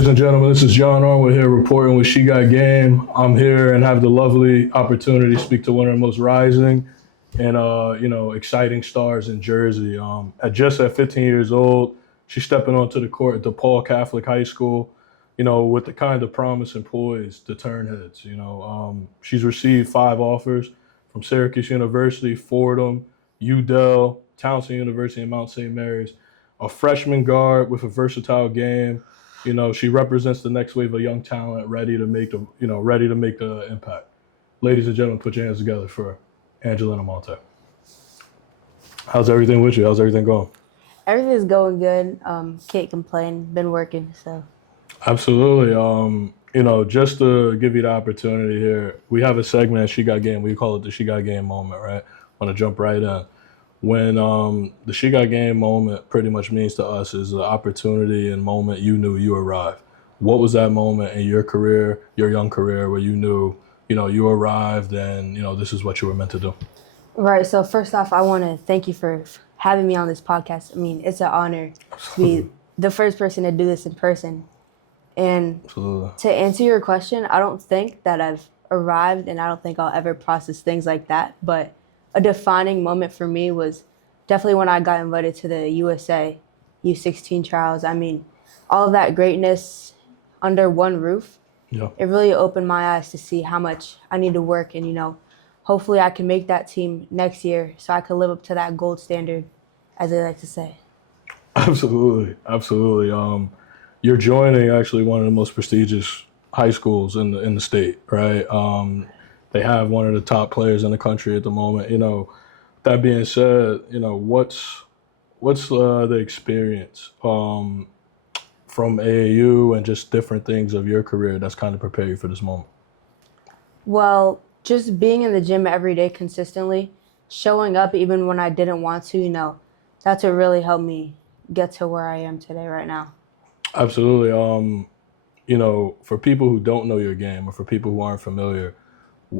Ladies and gentlemen, this is John Arnold here reporting with She Got Game. I'm here and have the lovely opportunity to speak to one of the most rising and exciting stars in Jersey. At 15 years old, she's stepping onto the court at DePaul Catholic High School, with the kind of promise and poise to turn heads. She's received 5 offers from Syracuse University, Fordham, UDEL, Towson University, and Mount St. Mary's. A freshman guard with a versatile game. She represents the next wave of young talent ready to make the impact. Ladies and gentlemen, put your hands together for Angelyn Almonte. How's everything with you? How's everything going? Everything's going good. Can't complain. Been working, so. Absolutely. Just to give you the opportunity here, we have a segment at She Got Game. We call it the She Got Game moment, right? I want to jump right in. When the She Got Game moment pretty much means to us is the opportunity and moment you knew you arrived. What was that moment in your career, your young career, where you knew, you arrived and, this is what you were meant to do? Right. So first off, I want to thank you for having me on this podcast. I mean, it's an honor to be the first person to do this in person. And Absolutely. To answer your question, I don't think that I've arrived, and I don't think I'll ever process things like that. But a defining moment for me was definitely when I got invited to the USA U16 trials. I mean, all of that greatness under one roof, It really opened my eyes to see how much I need to work. And, hopefully I can make that team next year so I can live up to that gold standard, as they like to say. Absolutely. You're joining actually one of the most prestigious high schools in the state, right? They have one of the top players in the country at the moment. That being said, what's the experience from AAU and just different things of your career that's kind of prepared you for this moment? Well, just being in the gym every day consistently, showing up even when I didn't want to, that's what really helped me get to where I am today right now. Absolutely. For people who don't know your game or for people who aren't familiar,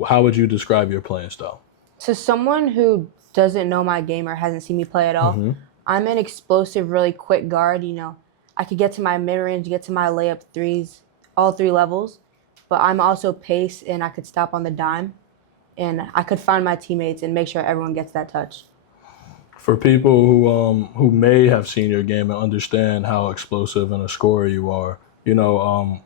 how would you describe your playing style? To someone who doesn't know my game or hasn't seen me play at all, I'm an explosive, really quick guard. I could get to my mid-range, get to my layup threes, all 3 levels, but I'm also pace and I could stop on the dime and I could find my teammates and make sure everyone gets that touch. For people who may have seen your game and understand how explosive and a scorer you are,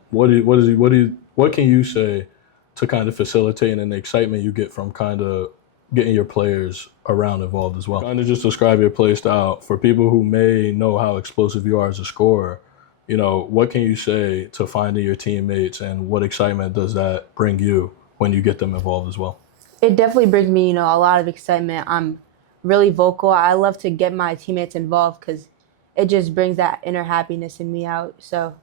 what can you say to kind of facilitate and the excitement you get from kind of getting your players around involved as well? Kind of just describe your play style for people who may know how explosive you are as a scorer. What can you say to finding your teammates and what excitement does that bring you when you get them involved as well? It definitely brings me, a lot of excitement. I'm really vocal. I love to get my teammates involved because it just brings that inner happiness in me out. So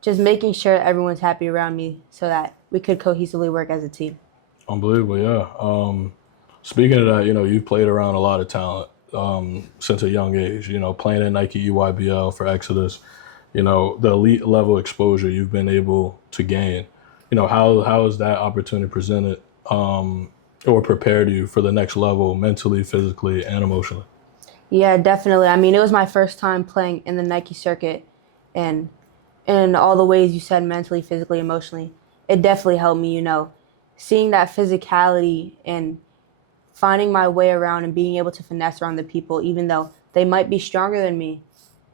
just making sure everyone's happy around me so that we could cohesively work as a team. Unbelievable, yeah. Speaking of that, you've played around a lot of talent since a young age, playing in Nike EYBL for Exodus, the elite level exposure you've been able to gain. How is that opportunity presented or prepared you for the next level mentally, physically, and emotionally? Yeah, definitely. I mean, it was my first time playing in the Nike circuit, and in all the ways you said, mentally, physically, emotionally, it definitely helped me, seeing that physicality and finding my way around and being able to finesse around the people, even though they might be stronger than me.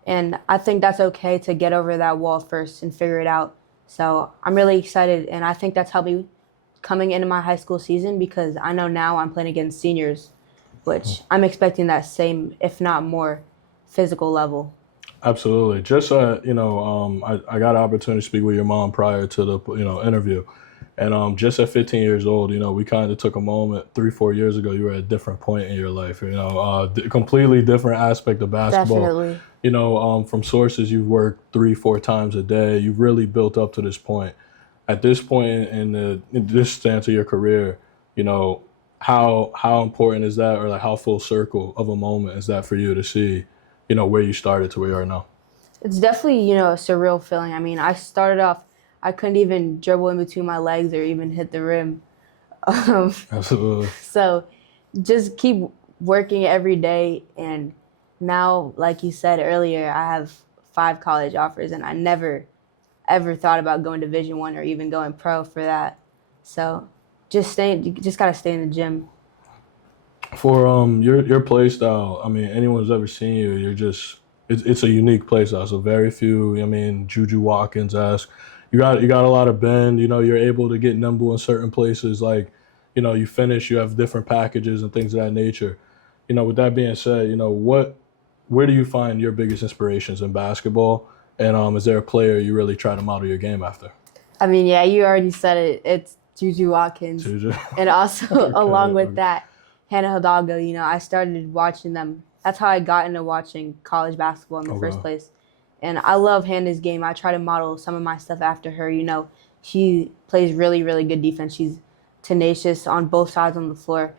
And I think that's okay to get over that wall first and figure it out. So I'm really excited, and I think that's helped me coming into my high school season because I know now I'm playing against seniors, which I'm expecting that same, if not more, physical level. Absolutely. Just, I got an opportunity to speak with your mom prior to the, interview. And just at 15 years old, we kind of took a moment 3-4 years ago. You were at a different point in your life, completely different aspect of basketball. Definitely. From sources you've worked 3-4 times a day. You've really built up to this point. At this point in this stance of your career, how important is that, or like how full circle of a moment is that for you to see, where you started to where you are now? It's definitely, a surreal feeling. I mean, I started off, I couldn't even dribble in between my legs or even hit the rim. Absolutely. So just keep working every day. And now, like you said earlier, I have 5 college offers, and I never ever thought about going Division 1 or even going pro for that. So you just gotta stay in the gym. For your play style, I mean, anyone who's ever seen you, you're just it's a unique play style. So very few. I mean, Juju Watkins-esque. You got a lot of bend. You know, you're able to get nimble in certain places. Like, you know, you finish. You have different packages and things of that nature. You know, with that being said, you know where do you find your biggest inspirations in basketball? And is there a player you really try to model your game after? I mean, yeah, you already said it. It's Juju Watkins. Juju. And also, Okay, along with okay. that, Hannah Hidalgo, you know, I started watching them. That's how I got into watching college basketball in the first place. And I love Hannah's game. I try to model some of my stuff after her. You know, she plays really, really good defense. She's tenacious on both sides on the floor.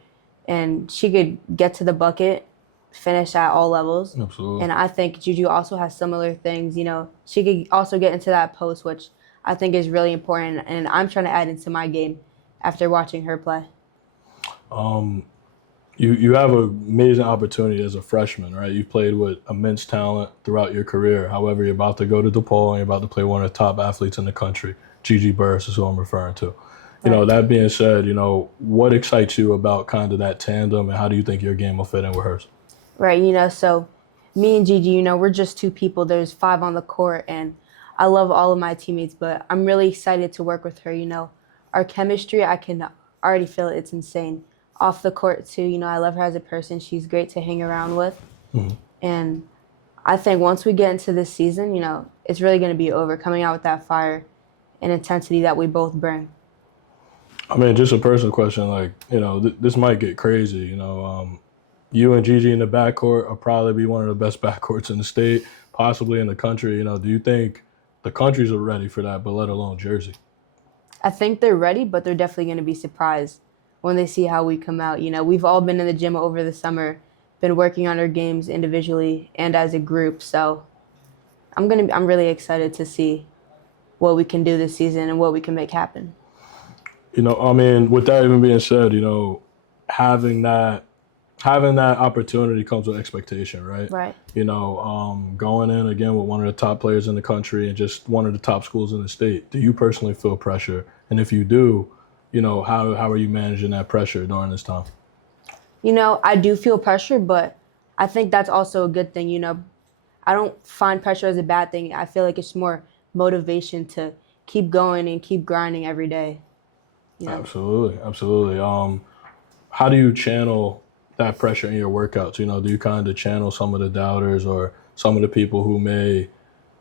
And she could get to the bucket, finish at all levels. Absolutely. And I think Juju also has similar things. You know, she could also get into that post, which I think is really important. And I'm trying to add into my game after watching her play. You have an amazing opportunity as a freshman, right? You've played with immense talent throughout your career. However, you're about to go to DePaul and you're about to play one of the top athletes in the country. Gigi Burress is who I'm referring to. You know, that being said, you know, what excites you about kind of that tandem, and how do you think your game will fit in with hers? Right, you know, so me and Gigi, you know, we're just two people. There's 5 on the court, and I love all of my teammates, but I'm really excited to work with her. You know, our chemistry, I can already feel it. It's insane. Off the court, too, you know, I love her as a person. She's great to hang around with. Mm-hmm. And I think once we get into this season, you know, it's really going to be over, coming out with that fire and intensity that we both bring. I mean, just a personal question, like, you know, this might get crazy, you know. You and Gigi in the backcourt will probably be one of the best backcourts in the state, possibly in the country. You know, do you think the countries are ready for that, but let alone Jersey? I think they're ready, but they're definitely going to be surprised when they see how we come out. You know, we've all been in the gym over the summer, been working on our games individually and as a group. So I'm really excited to see what we can do this season and what we can make happen. You know, I mean, with that even being said, you know, having that opportunity comes with expectation, right? Right. You know, going in again with one of the top players in the country and just one of the top schools in the state. Do you personally feel pressure? And if you do, you know, how are you managing that pressure during this time? You know, I do feel pressure, but I think that's also a good thing. You know, I don't find pressure as a bad thing. I feel like it's more motivation to keep going and keep grinding every day. You know? Absolutely, absolutely. How do you channel that pressure in your workouts? You know, do you kind of channel some of the doubters or some of the people who may,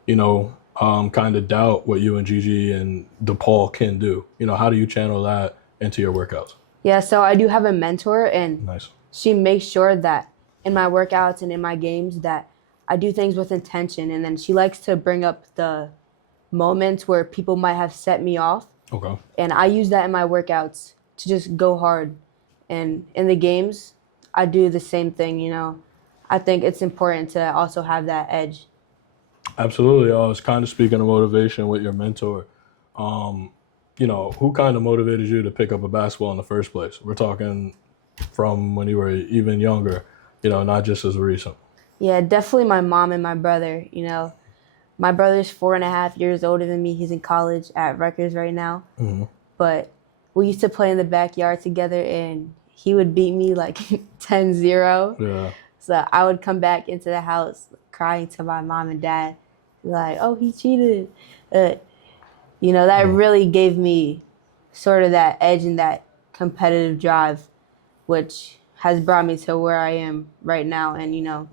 you know, kind of doubt what you and Gigi and DePaul can do? You know, how do you channel that into your workouts? Yeah, so I do have a mentor, and Nice. she makes sure that in my workouts and in my games that I do things with intention. And then she likes to bring up the moments where people might have set me off. Okay. And I use that in my workouts to just go hard. And in the games, I do the same thing, you know. I think it's important to also have that edge. Absolutely. I was kind of speaking of motivation with your mentor. You know, who kind of motivated you to pick up a basketball in the first place? We're talking from when you were even younger, you know, not just as recent. Yeah, definitely my mom and my brother. You know, my brother's 4.5 years older than me. He's in college at Rutgers right now. Mm-hmm. But we used to play in the backyard together, and he would beat me like 10-0. Yeah. So I would come back into the house crying to my mom and dad, like, oh, he cheated. You know, that really gave me sort of that edge and that competitive drive, which has brought me to where I am right now. And, you know,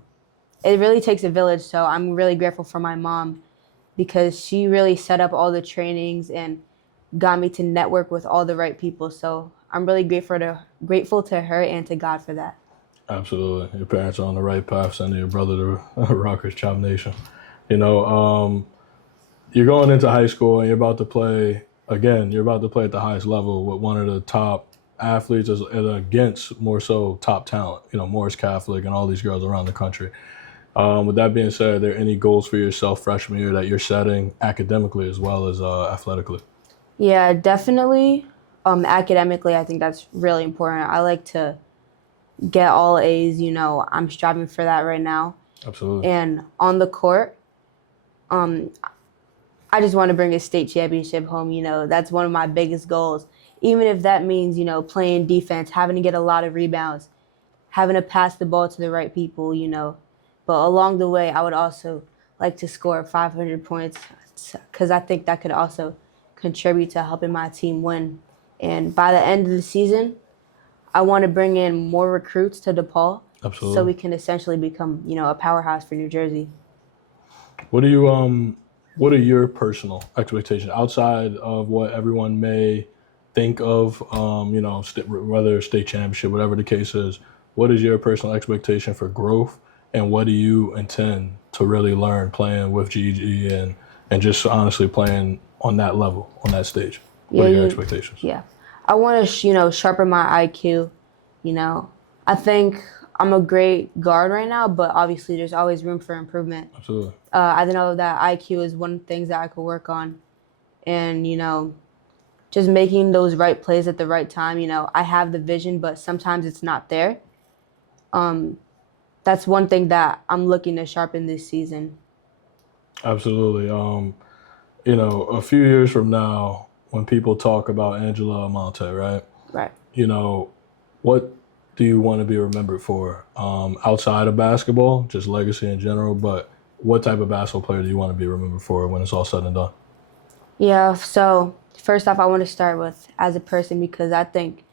it really takes a village. So I'm really grateful for my mom because she really set up all the trainings and got me to network with all the right people. So I'm really grateful to her and to God for that. Absolutely. Your parents are on the right path, sending your brother to Rutgers Chop Nation. You know, you're going into high school and you're about to play, again, you're about to play at the highest level with one of the top athletes against more so top talent, you know, Morris Catholic and all these girls around the country. With that being said, are there any goals for yourself freshman year that you're setting academically as well as athletically? Yeah, definitely. Academically, I think that's really important. I like to get all A's, you know, I'm striving for that right now. Absolutely. And on the court, I just want to bring a state championship home. That's one of my biggest goals. Even if that means, playing defense, having to get a lot of rebounds, having to pass the ball to the right people. But along the way, I would also like to score 500 points because I think that could also contribute to helping my team win. And by the end of the season, I want to bring in more recruits to DePaul Absolutely. so we can essentially become, a powerhouse for New Jersey. What are your personal expectations outside of what everyone may think of, whether state championship, whatever the case is? What is your personal expectation for growth, and what do you intend to really learn playing with Gigi and just honestly playing on that level, on that stage? What are your expectations? Yeah. I want to, sharpen my IQ. I think I'm a great guard right now, but obviously there's always room for improvement. Absolutely. I know that IQ is one of the things that I could work on. And, just making those right plays at the right time. I have the vision, but sometimes it's not there. That's one thing that I'm looking to sharpen this season. Absolutely. A few years from now, when people talk about Angelyn Almonte, right? Right. What do you want to be remembered for? Outside of basketball, just legacy in general, but what type of basketball player do you want to be remembered for when it's all said and done? Yeah, so first off, I want to start with as a person because I think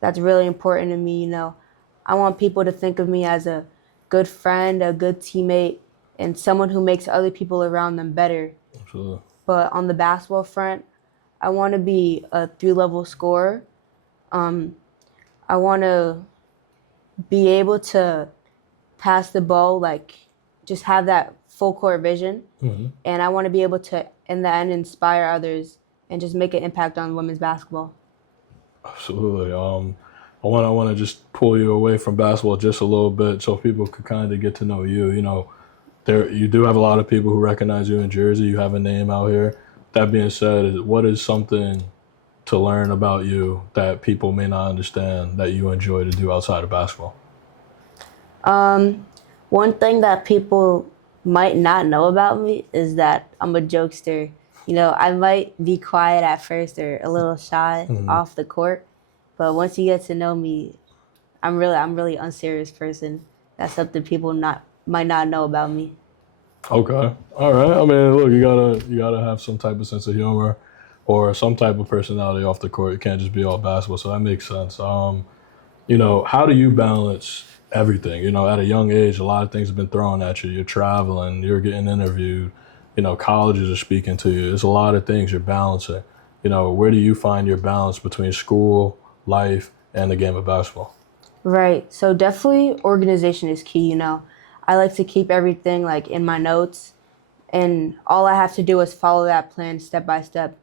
that's really important to me. I want people to think of me as a good friend, a good teammate, and someone who makes other people around them better. Absolutely. But on the basketball front, I want to be a 3-level scorer. I want to be able to pass the ball, just have that full court vision. Mm-hmm. And I want to be able to, in the end, inspire others and just make an impact on women's basketball. Absolutely. I want to just pull you away from basketball just a little bit so people could kind of get to know you. You do have a lot of people who recognize you in Jersey. You have a name out here. That being said, what is something to learn about you that people may not understand that you enjoy to do outside of basketball? One thing that people might not know about me is that I'm a jokester. I might be quiet at first or a little shy off the court, but once you get to know me, I'm really unserious person. That's something people might not know about me. Okay. All right. I mean, look, you gotta have some type of sense of humor or some type of personality off the court. You can't just be all basketball. So that makes sense. How do you balance everything? At a young age, a lot of things have been thrown at you. You're traveling, you're getting interviewed, colleges are speaking to you. There's a lot of things you're balancing. Where do you find your balance between school, life, and the game of basketball? Right. So definitely organization is key. I like to keep everything in my notes, and all I have to do is follow that plan step by step,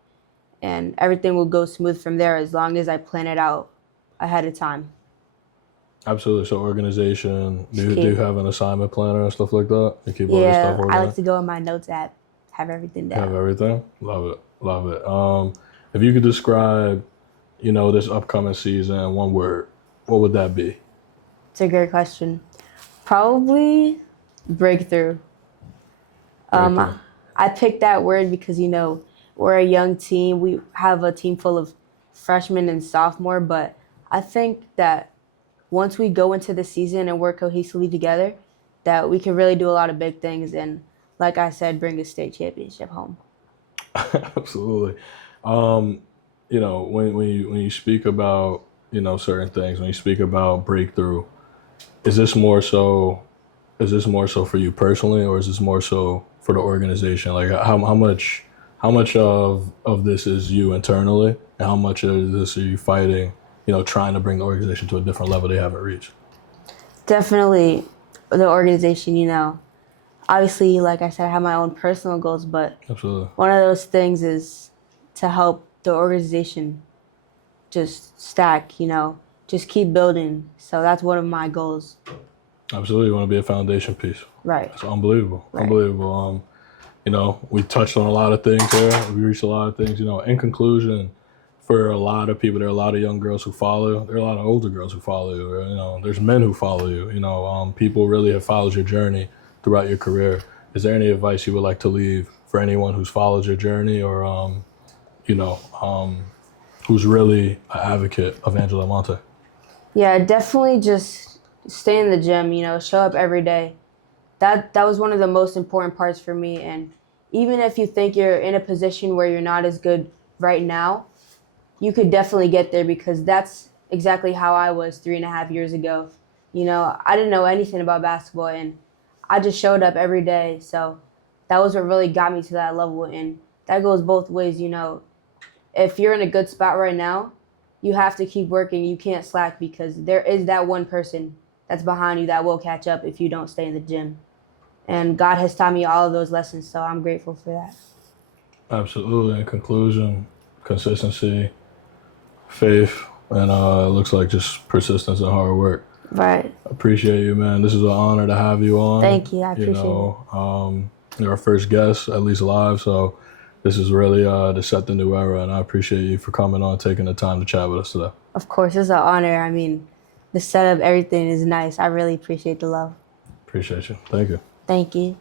and everything will go smooth from there as long as I plan it out ahead of time. Absolutely. So organization, do you have an assignment planner and stuff like that? You keep all your Yeah, stuff organized? I like to go in my notes app, have everything down. Have everything? Love it. Love it. If you could describe, this upcoming season in one word, what would that be? It's a great question. Probably breakthrough. I picked that word because, we're a young team. We have a team full of freshmen and sophomore, but I think that once we go into the season and work cohesively together, that we can really do a lot of big things and, like I said, bring a state championship home. Absolutely. When you speak about, certain things, when you speak about breakthrough, is this more so for you personally, or is this more so for the organization? How much of this is you internally, and how much of this are you fighting, trying to bring the organization to a different level they haven't reached? Definitely the organization, obviously, like I said, I have my own personal goals, but Absolutely. One of those things is to help the organization just stack, just keep building. So that's one of my goals. Absolutely. You want to be a foundation piece. Right. It's unbelievable. Right. Unbelievable. We touched on a lot of things here. We reached a lot of things. In conclusion, for a lot of people, there are a lot of young girls who follow you. There are a lot of older girls who follow you. There's men who follow you. People really have followed your journey throughout your career. Is there any advice you would like to leave for anyone who's followed your journey or, who's really an advocate of Angelyn Almonte? Yeah, definitely just stay in the gym, show up every day. That was one of the most important parts for me. And even if you think you're in a position where you're not as good right now, you could definitely get there, because that's exactly how I was 3.5 years ago. I didn't know anything about basketball, and I just showed up every day. So that was what really got me to that level. And that goes both ways. If you're in a good spot right now, you have to keep working. You can't slack, because there is that one person that's behind you that will catch up if you don't stay in the gym. And God has taught me all of those lessons, so I'm grateful for that. Absolutely. In conclusion, consistency, faith, and it looks like just persistence and hard work. Right. Appreciate you, man. This is an honor to have you on. Thank you. I appreciate it. You're our first guest, at least live, so this is really to set the new era, and I appreciate you for coming on, taking the time to chat with us today. Of course, it's an honor. I mean, the setup, everything is nice. I really appreciate the love. Appreciate you. Thank you. Thank you.